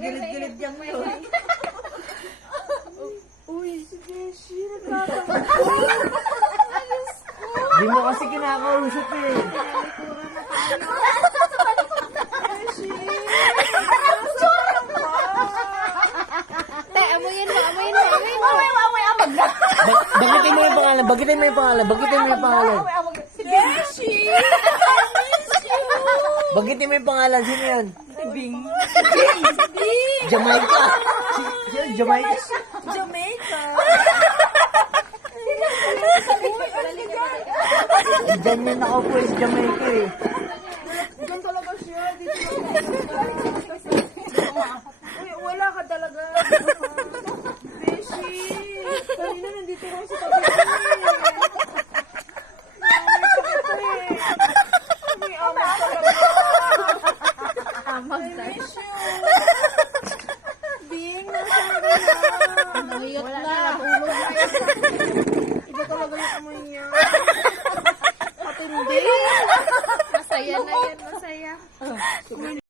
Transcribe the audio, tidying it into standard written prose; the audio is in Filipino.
Gilid-gilid yung yun. Uy, si Beshi, nagkakabit. Di mo kasi kinakausap eh. Te, amoyin mo, amoyin mo, amoyin mo. Bagitin mo yung pangalan, bagitin mo yung pangalan, bagitin mo yung pangalan. Si Beshi! Bagitin mo yung pangalan, sino yun? Si Bing. Jamaica. Jamaica. Jamaica. Diyan yun nakaupo sa Jamaica eh. Diyan talaga siya. Dito lang. Uy, wala ka talaga. Beshi. Kanina nandito lang sa tabi ko eh. May amag talaga. Amag I tayo. miss you. Bing, nasaan ka na? Nangiyot Wala na. natulog na yan. Iba talaga yung amoy niya. Patindi. Masaya na yan, masaya.